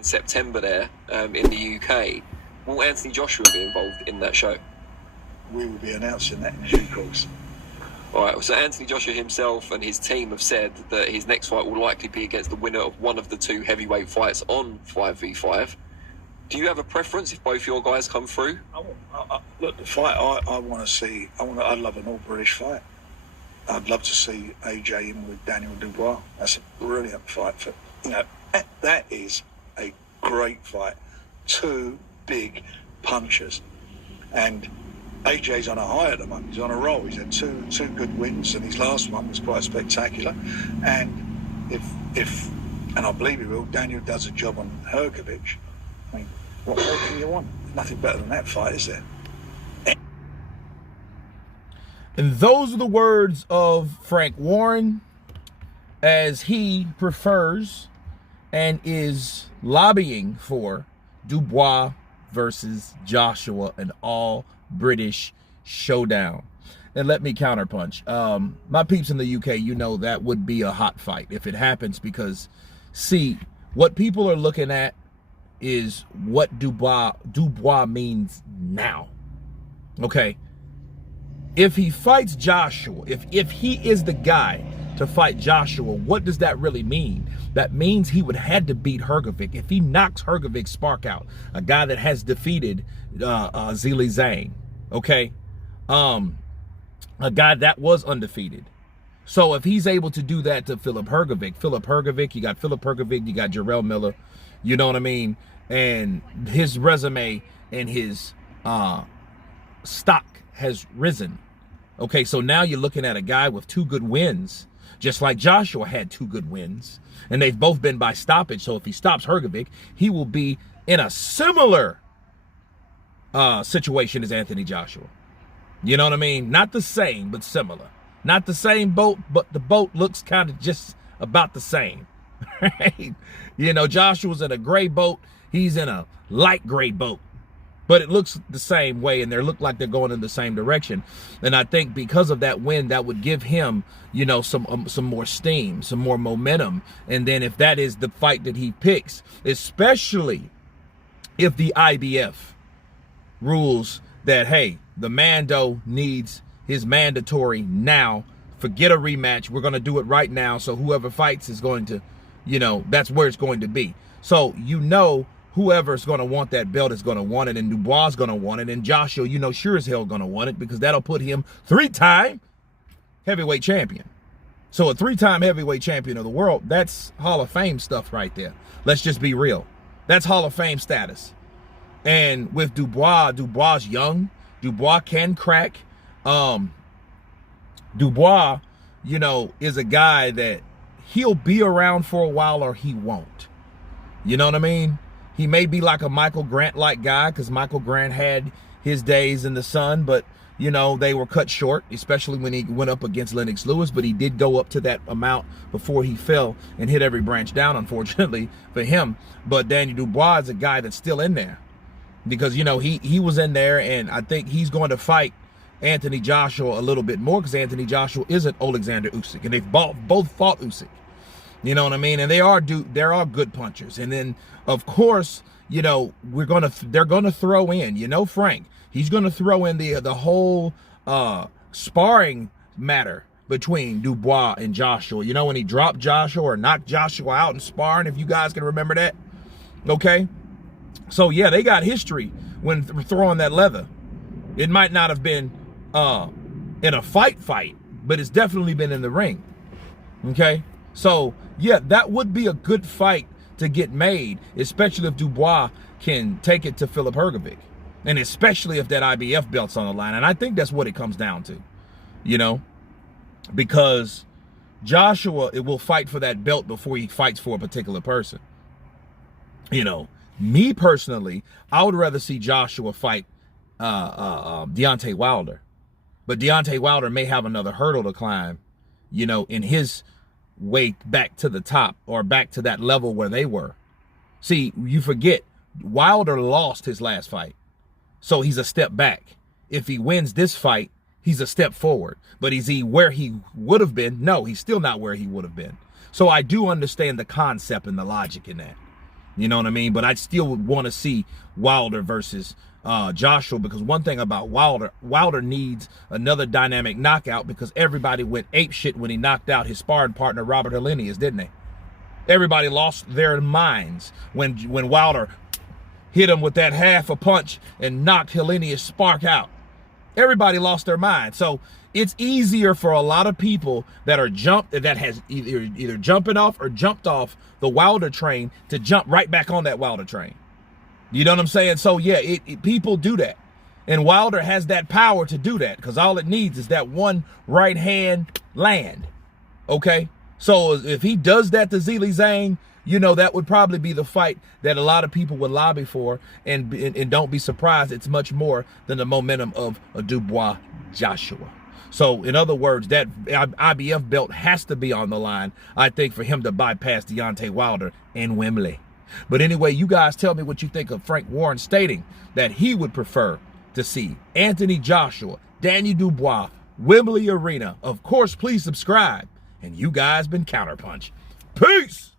in September there in the UK. Will Anthony Joshua be involved in that show? We will be announcing that in due course. All right, so Anthony Joshua himself and his team have said that his next fight will likely be against the winner of one of the two heavyweight fights on 5v5. Do you have a preference if both your guys come through? Look, the fight I want to see, I'd love an all-British fight. I'd love to see AJ in with Daniel Dubois. That's a brilliant fight. That is a great fight. Two big punchers. And AJ's on a high at the moment. He's on a roll. He's had two good wins, and his last one was quite spectacular. And if I believe he will, Daniel does a job on Hrgovic. I mean, what more can you want? Nothing better than that fight, is there? And those are the words of Frank Warren as he prefers and is lobbying for Dubois versus Joshua, an all-British showdown. And let me counterpunch. My peeps in the UK, you know that would be a hot fight if it happens because, see, what people are looking at is what Dubois means now. Okay? If he fights Joshua, if he is the guy to fight Joshua, what does that really mean? That means he would have to beat Hrgovic. If he knocks Hrgovic's spark out, a guy that has defeated Zhilei Zhang, okay? A guy that was undefeated. So if he's able to do that to Filip Hrgovic, you got Filip Hrgovic, you got Jarrell Miller, you know what I mean? And his resume and his stock has risen. Okay, so now you're looking at a guy with two good wins, just like Joshua had two good wins, and they've both been by stoppage. So if he stops Hrgovic, he will be in a similar situation as Anthony Joshua. You know what I mean? Not the same, but similar. Not the same boat, but the boat looks kind of just about the same. Right? You know, Joshua's in a gray boat. He's in a light gray boat. But it looks the same way, and they look like they're going in the same direction. And I think because of that win, that would give him, you know, some more steam, some more momentum. And then if that is the fight that he picks, especially if the IBF rules that, hey, the Mando needs his mandatory now, forget a rematch, we're going to do it right now, so whoever fights is going to, you know, that's where it's going to be. So, you know, whoever's going to want that belt is going to want it, and Dubois is going to want it, and Joshua, you know, sure as hell going to want it, because that'll put him three-time heavyweight champion. So a three-time heavyweight champion of the world, that's Hall of Fame stuff right there. Let's just be real. That's Hall of Fame status. And with Dubois, Dubois young. Dubois can crack. Dubois, you know, is a guy that he'll be around for a while or he won't. You know what I mean? He may be like a Michael Grant-like guy, because Michael Grant had his days in the sun, but, you know, they were cut short, especially when he went up against Lennox Lewis, but he did go up to that amount before he fell and hit every branch down, unfortunately, for him. But Daniel Dubois is a guy that's still in there because, you know, he was in there, and I think he's going to fight Anthony Joshua a little bit more because Anthony Joshua isn't Alexander Usyk, and they've both fought Usyk. You know what I mean? And there are good punchers. And then, of course, you know, they're gonna throw in, you know, Frank. He's gonna throw in the whole sparring matter between Dubois and Joshua. You know, when he dropped Joshua or knocked Joshua out in sparring, if you guys can remember that. Okay? So yeah, they got history when throwing that leather. It might not have been in a fight, but it's definitely been in the ring. Okay? So, yeah, that would be a good fight to get made, especially if Dubois can take it to Filip Hrgovic, and especially if that IBF belt's on the line. And I think that's what it comes down to, you know, because Joshua, it will fight for that belt before he fights for a particular person. You know, me personally, I would rather see Joshua fight Deontay Wilder, but Deontay Wilder may have another hurdle to climb, you know, in his way back to the top or back to that level where they were. See, you forget, Wilder lost his last fight, so he's a step back. If he wins this fight, he's a step forward. But is he where he would have been? No, he's still not where he would have been. So I do understand the concept and the logic in that. You know what I mean? But I still would want to see Wilder versus Joshua, because one thing about Wilder needs another dynamic knockout, because everybody went ape shit when he knocked out his sparring partner Robert Helenius, didn't they? Everybody lost their minds when Wilder hit him with that half a punch and knocked Helenius Spark out. Everybody lost their mind. So it's easier for a lot of people that has either jumping off or jumped off the Wilder train to jump right back on that Wilder train. You know what I'm saying? So yeah, people do that. And Wilder has that power to do that, because all it needs is that one right hand land. Okay? So if he does that to Zhilei Zhang, you know, that would probably be the fight that a lot of people would lobby for, and don't be surprised, it's much more than the momentum of a Dubois Joshua. So in other words, that IBF belt has to be on the line, I think, for him to bypass Deontay Wilder in Wembley. But anyway, you guys tell me what you think of Frank Warren stating that he would prefer to see Anthony Joshua, Daniel Dubois, Wembley Arena. Of course, please subscribe. And you guys been Counterpunch. Peace!